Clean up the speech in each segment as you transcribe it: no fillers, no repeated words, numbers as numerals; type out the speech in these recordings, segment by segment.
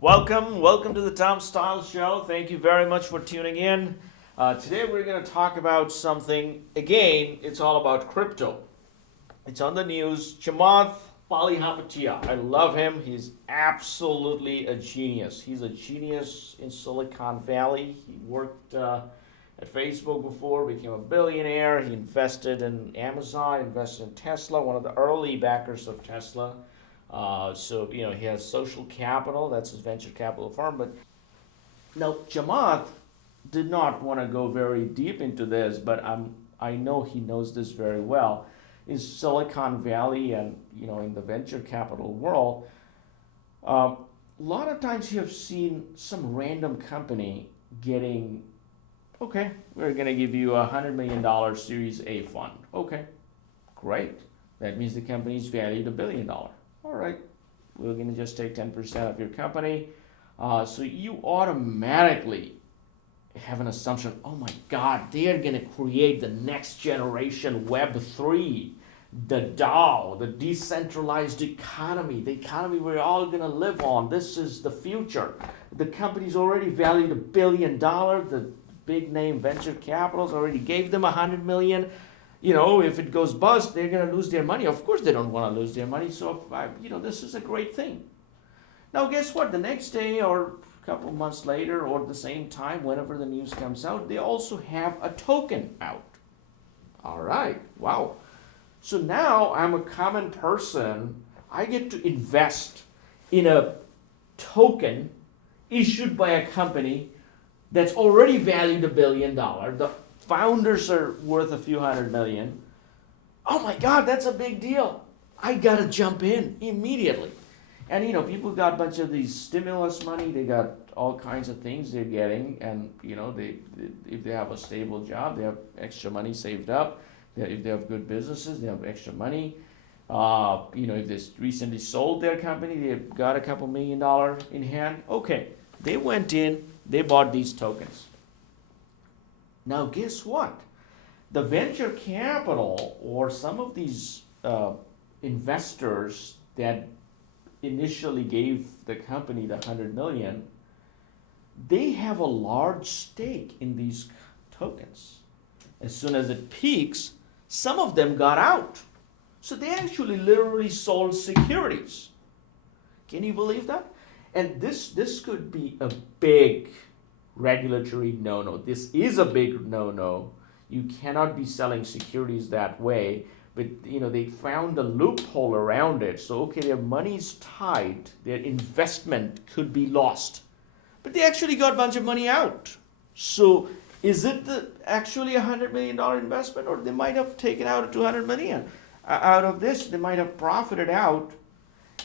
Welcome to the Tom Style Show. Thank you very much for tuning in. Today we're going to talk about something, again, it's all about crypto. It's on the news. Chamath Palihapitiya. I love him. He's absolutely a genius. He's a genius in Silicon Valley. He worked at Facebook before, became a billionaire. He invested in Amazon, invested in Tesla, one of the early backers of Tesla. He has social capital. That's his venture capital firm. But now Chamath did not want to go very deep into this, but I know he knows this very well. In Silicon Valley and in the venture capital world, a lot of times you have seen some random company getting, okay, we're going to give you $100 million Series A fund. Okay, great. That means the company is valued $1 billion. All right, we're going to just take 10% of your company. So you automatically have an assumption, oh my God, they are going to create the next generation Web3, the DAO, the decentralized economy, the economy we're all going to live on. This is the future. The company's already valued $1 billion. The big name venture capitals already gave them $100 million. If it goes bust, they're going to lose their money. Of course, they don't want to lose their money. So, this is a great thing. Now, guess what? The next day or a couple of months later or at the same time, whenever the news comes out, they also have a token out. All right. Wow. So now I'm a common person. I get to invest in a token issued by a company that's already valued $1 billion. The founders are worth a few $100 million. Oh my God, that's a big deal. I gotta jump in immediately. And people got a bunch of these stimulus money. They got all kinds of things they're getting, and if they have a stable job, they have extra money saved up. If they have good businesses, they have extra money. If they recently sold their company, they've got a couple $1 million in hand. Okay, they went in, they bought these tokens. Now, guess what? The venture capital or some of these investors that initially gave the company the $100 million, they have a large stake in these tokens. As soon as it peaks, some of them got out. So they actually literally sold securities. Can you believe that? And this could be a big regulatory no-no. This is a big no-no. You cannot be selling securities that way. But they found a loophole around it. So okay, their money's tied. Their investment could be lost. But they actually got a bunch of money out. So is it actually a $100 million investment, or they might have taken out $200 million out of this? They might have profited out.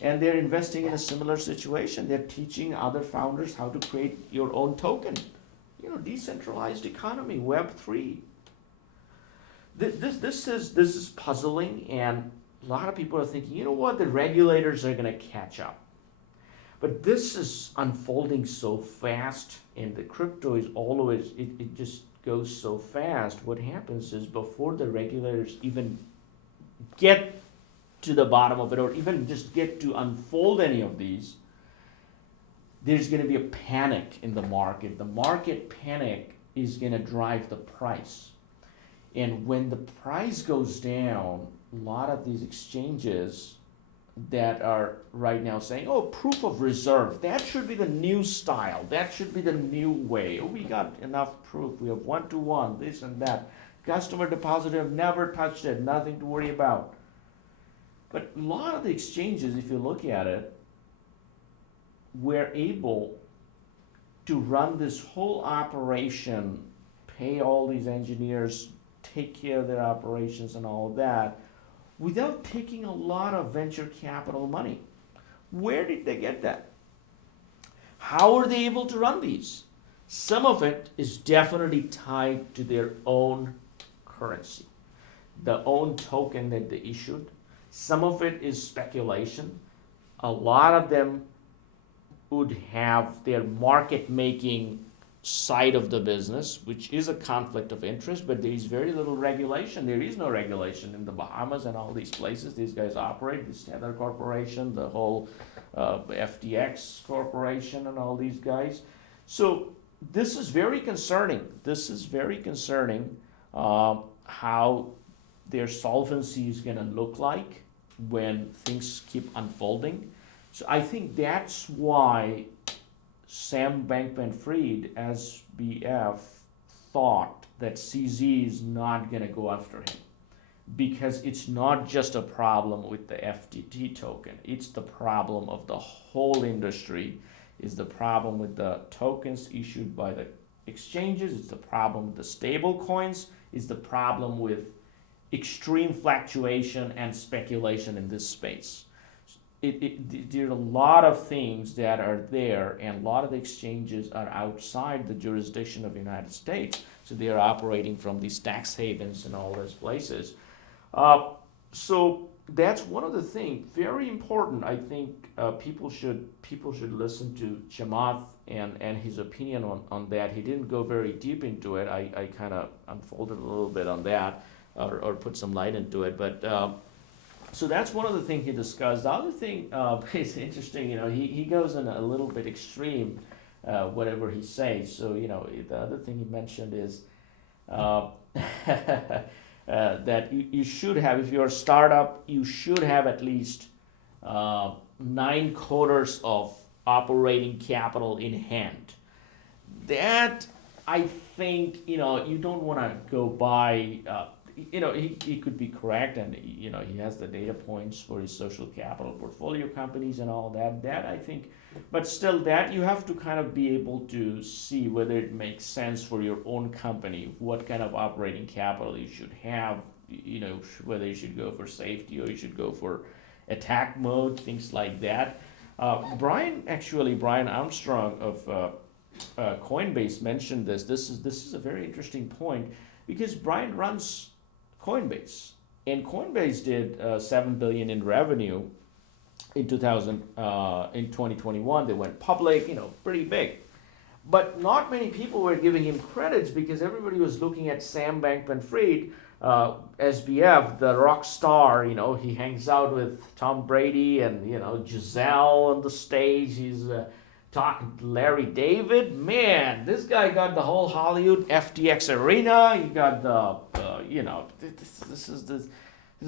And they're investing in a similar situation. They're teaching other founders how to create your own token. Decentralized economy, Web3. This is puzzling, and a lot of people are thinking, you know what, the regulators are going to catch up. But this is unfolding so fast, and the crypto is always, it just goes so fast. What happens is before the regulators even get to the bottom of it, or even just get to unfold any of these, there's going to be a panic in the market. The market panic is going to drive the price. And when the price goes down, a lot of these exchanges that are right now saying, oh, proof of reserve, that should be the new style. That should be the new way. Oh, we got enough proof. We have 1-to-1, this and that. Customer deposit have never touched it. Nothing to worry about. But a lot of the exchanges, if you look at it, were able to run this whole operation, pay all these engineers, take care of their operations and all of that, without taking a lot of venture capital money. Where did they get that? How are they able to run these? Some of it is definitely tied to their own currency, the own token that they issued. Some of it is speculation. A lot of them would have their market making side of the business, which is a conflict of interest, but there is very little regulation. There is no regulation in the Bahamas and all these places these guys operate, the Tether Corporation, the whole FTX Corporation and all these guys. So this is very concerning. This is very concerning how their solvency is going to look like when things keep unfolding. So I think that's why Sam Bankman-Fried, SBF, thought that CZ is not going to go after him, because it's not just a problem with the FTT token. It's the problem of the whole industry. It's the problem with the tokens issued by the exchanges. It's the problem with the stable coins. It's the problem with extreme fluctuation and speculation in this space. There are a lot of things that are there, and a lot of the exchanges are outside the jurisdiction of the United States. So they are operating from these tax havens and all those places. So that's one of the things, very important. I think people should listen to Chamath and his opinion on that. He didn't go very deep into it. I kind of unfolded a little bit on that, or put some light into it. But so that's one of the things he discussed. The other thing is interesting. He goes in a little bit extreme, whatever he says. So the other thing he mentioned is that you should have, if you're a startup, you should have at least 9 quarters of operating capital in hand. That, I think, you don't want to go by. He could be correct, and he has the data points for his social capital portfolio companies and all that. That, I think, but still, that you have to kind of be able to see whether it makes sense for your own company, what kind of operating capital you should have, whether you should go for safety or you should go for attack mode, things like that. Brian Armstrong of Coinbase mentioned this. This is a very interesting point, because Brian runs Coinbase, and Coinbase did $7 billion in revenue in 2021. They went public, pretty big. But not many people were giving him credits, because everybody was looking at Sam Bankman-Fried, SBF, the rock star. He hangs out with Tom Brady and Giselle on the stage. He's talking to Larry David. Man, this guy got the whole Hollywood FTX arena. He got the this is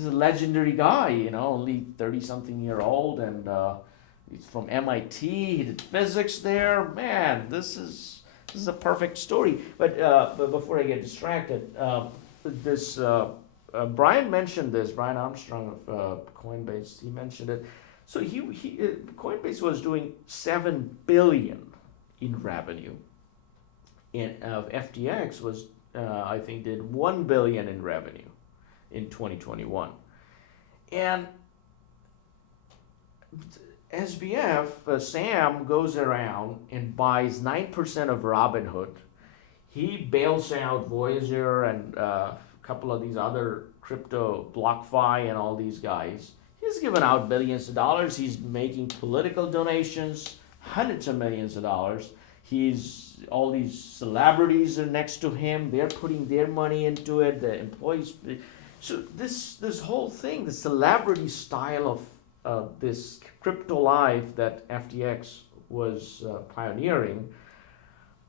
a legendary guy. Only 30-something-year-old, and he's from MIT. He did physics there. Man, this is a perfect story. But before I get distracted, Brian mentioned this. Brian Armstrong of Coinbase, he mentioned it. So Coinbase was doing $7 billion in revenue, and FTX was I think did $1 billion in revenue in 2021, and SBF Sam goes around and buys 9% of Robinhood. He bails out Voyager and a couple of these other crypto, BlockFi and all these guys. He's given out billions of dollars. He's making political donations, hundreds of millions of dollars. All these celebrities are next to him. They're putting their money into it. The employees. So this whole thing, the celebrity style of this crypto life that FTX was pioneering.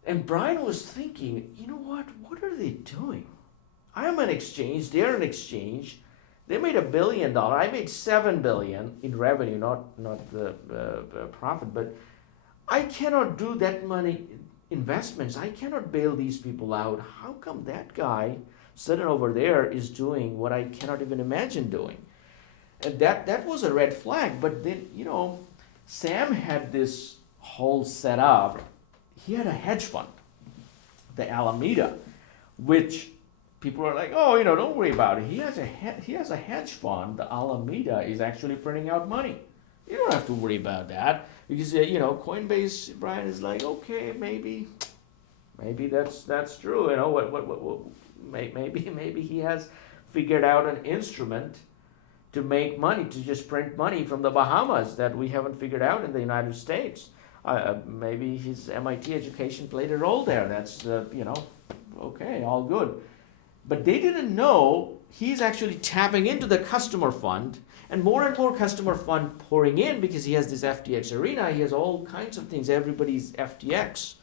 And Brian was thinking, what are they doing? I'm an exchange. They're an exchange. They made $1 billion. I made $7 billion in revenue, not the profit. But I cannot do that money investments. I cannot bail these people out. How come that guy sitting over there is doing what I cannot even imagine doing? And that was a red flag. But then Sam had this whole setup. He had a hedge fund, the Alameda, which people are like, oh, don't worry about it. He has a hedge fund. The Alameda is actually printing out money. You don't have to worry about that, because Coinbase, Brian, is like, okay, maybe that's true. Maybe he has figured out an instrument to make money, to just print money from the Bahamas that we haven't figured out in the United States. Maybe his MIT education played a role there. That's okay, all good. But they didn't know he's actually tapping into the customer fund and more customer fund pouring in because he has this FTX arena. He has all kinds of things. Everybody's FTX,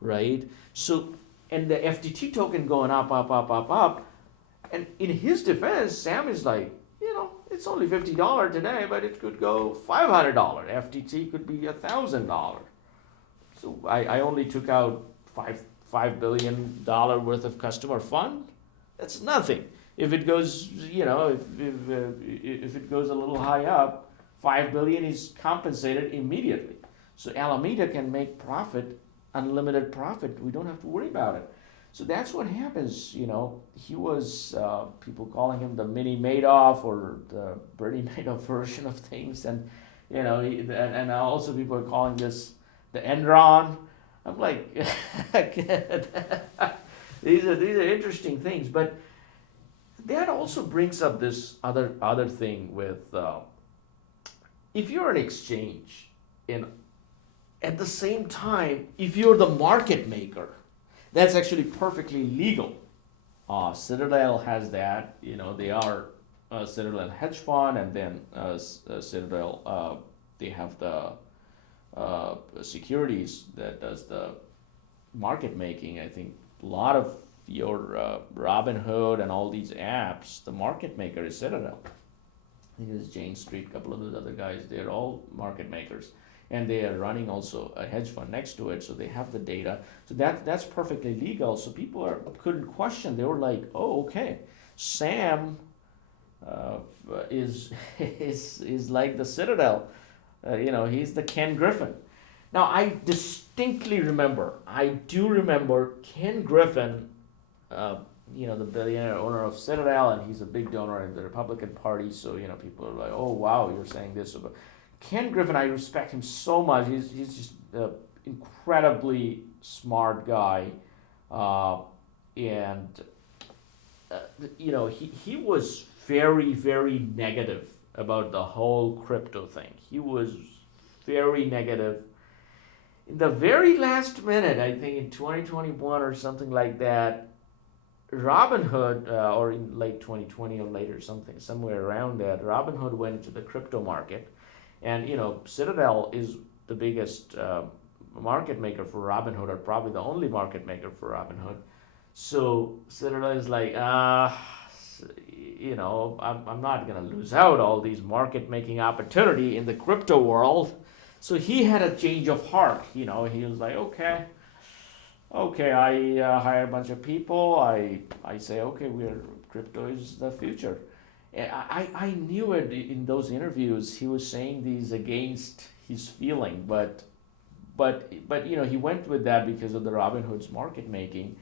right? So, and the FTT token going up, up, up, up, up. And in his defense, Sam is like, it's only $50 today, but it could go $500. FTT could be $1,000. So I only took out $5 billion worth of customer fund. That's nothing. If it goes, if it goes a little high up, $5 billion is compensated immediately. So Alameda can make profit, unlimited profit. We don't have to worry about it. So that's what happens. He was people calling him the mini Madoff or the Bernie Madoff version of things, and and also people are calling this the Enron. I'm like, these are interesting things, but that also brings up this other thing with if you're an exchange, and at the same time, if you're the market maker, that's actually perfectly legal. Citadel has that. They are Citadel hedge fund, and then Citadel they have the securities that does the market making. I think a lot of your Robinhood and all these apps, the market maker is Citadel. I think it's Jane Street, a couple of those other guys. They're all market makers, and they are running also a hedge fund next to it, so they have the data. So that's perfectly legal. So people couldn't question. They were like, oh, okay, Sam is like the Citadel. He's the Ken Griffin. Now I distinctly remember. I do remember Ken Griffin. The billionaire owner of Citadel, and he's a big donor in the Republican Party. So people are like, oh wow, you're saying this about Ken Griffin. I respect him so much. He's just an incredibly smart guy, and he was very, very negative about the whole crypto thing. He was very negative. In the very last minute, I think in 2021 or something like that, Robinhood, or in late 2020 or later, somewhere around that, Robinhood went into the crypto market, and Citadel is the biggest market maker for Robinhood, or probably the only market maker for Robinhood. So Citadel is like, I'm not gonna lose out all these market making opportunity in the crypto world. So he had a change of heart. He was like, okay, I hire a bunch of people. I say, okay, crypto is the future. And I knew it in those interviews. He was saying these against his feeling, but he went with that because of the Robinhood's market making,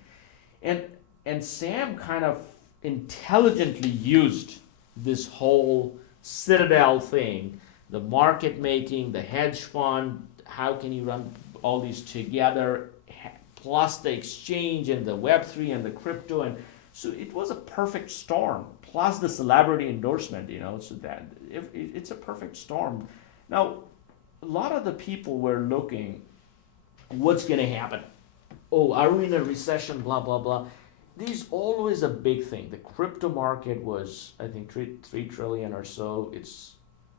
and Sam kind of intelligently used this whole Citadel thing, the market making, the hedge fund. How can you run all these together? Plus the exchange and the Web3 and the crypto, and so it was a perfect storm. Plus the celebrity endorsement, so that it's a perfect storm. Now, a lot of the people were looking, what's going to happen? Oh, are we in a recession? Blah blah blah. This is always a big thing. The crypto market was, I think, 3 trillion or so. It's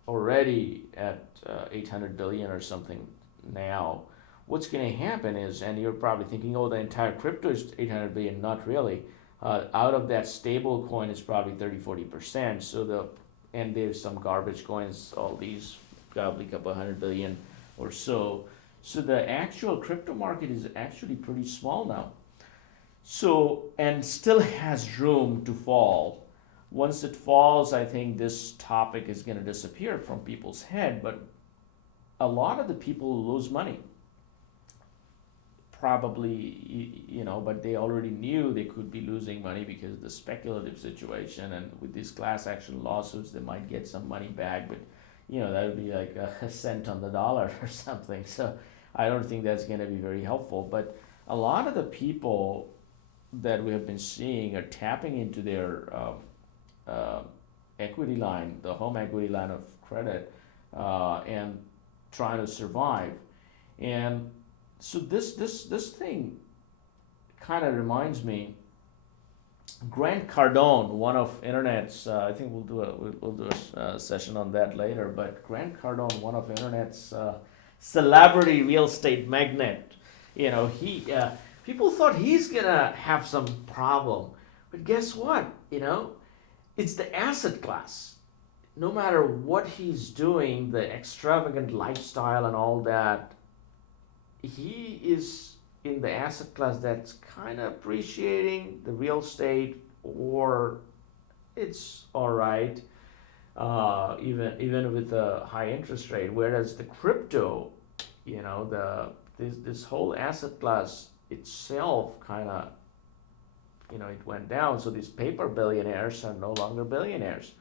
already at 800 billion or something now. What's going to happen is, and you're probably thinking, oh, the entire crypto is 800 billion. Not really. Out of that stable coin is probably 30-40%. And there's some garbage coins, all these probably a couple 100 billion or so. So the actual crypto market is actually pretty small now. So, and still has room to fall. Once it falls, I think this topic is going to disappear from people's head, but a lot of the people lose money. Probably, but they already knew they could be losing money because of the speculative situation, and with these class action lawsuits, they might get some money back, but that would be like a cent on the dollar or something. So I don't think that's going to be very helpful. But a lot of the people that we have been seeing are tapping into their equity line, the home equity line of credit, and trying to survive. And so this thing kind of reminds me. Grant Cardone, one of internet's, I think we'll do a session on that later. But Grant Cardone, one of internet's celebrity real estate magnate, he people thought he's gonna have some problem, but guess what? It's the asset class. No matter what he's doing, the extravagant lifestyle and all that, he is in the asset class that's kind of appreciating the real estate, or it's all right, even with a high interest rate. Whereas the crypto, this whole asset class itself kind of, it went down. So these paper billionaires are no longer billionaires.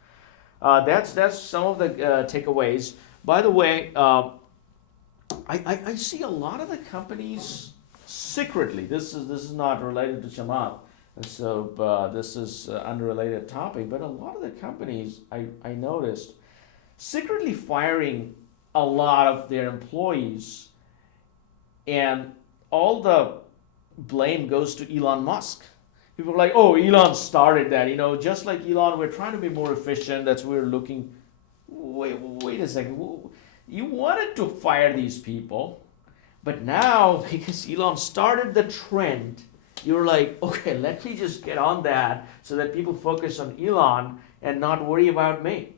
That's some of the takeaways. By the way, I see a lot of the companies secretly. This is not related to Chamath, so this is an unrelated topic. But a lot of the companies I noticed secretly firing a lot of their employees, and all the blame goes to Elon Musk. People are like, oh, Elon started that. Just like Elon, we're trying to be more efficient. That's where we're looking. Wait a second. You wanted to fire these people, but now because Elon started the trend, you're like, okay, let me just get on that so that people focus on Elon and not worry about me.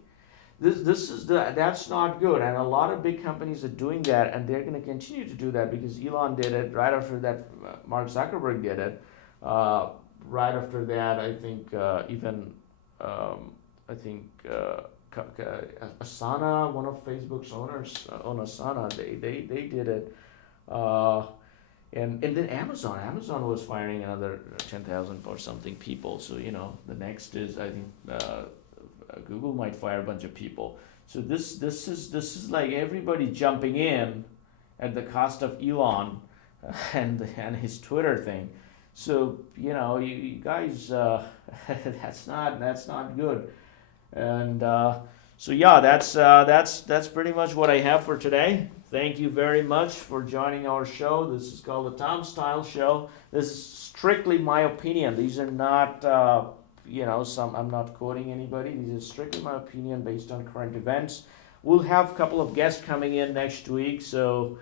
That's not good, and a lot of big companies are doing that, and they're going to continue to do that because Elon did it. Right after that, Mark Zuckerberg did it. Right after that, I think Asana, one of Facebook's owners, on Asana, they did it. And then Amazon was firing another 10,000 or something people. So the next is, I think, Google might fire a bunch of people. So this is like everybody jumping in at the cost of Elon and his Twitter thing. So you guys, that's not good. And so yeah, that's pretty much what I have for today. Thank you very much for joining our show. This is called the Tom Style Show. This is strictly my opinion. These are not, I'm not quoting anybody. These are strictly my opinion based on current events. We'll have a couple of guests coming in next week. So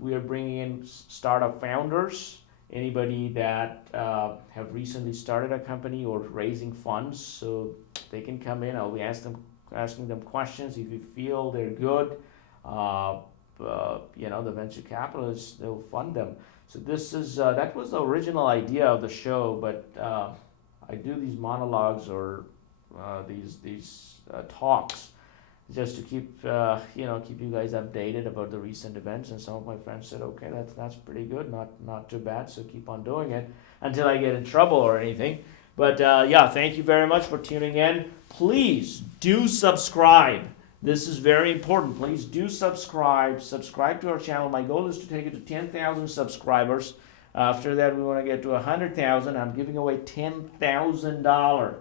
we are bringing in startup founders. Anybody that have recently started a company or raising funds, so they can come in. I'll be asking them questions. If you feel they're good, the venture capitalists, they'll fund them. So this is that was the original idea of the show, but I do these monologues or these talks just to keep keep you guys updated about the recent events. And some of my friends said, okay, that's pretty good, not too bad, so keep on doing it until I get in trouble or anything. But thank you very much for tuning in. Please do subscribe. This is very important. Please do subscribe to our channel. My goal is to take it to 10,000 subscribers. After that, we want to get to 100,000. I'm giving away $10,000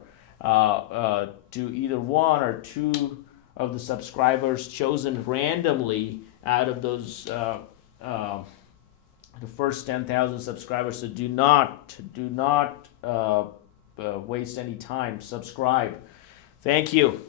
to either one or two of the subscribers chosen randomly out of those the first 10,000 subscribers. So do not waste any time. Subscribe. Thank you.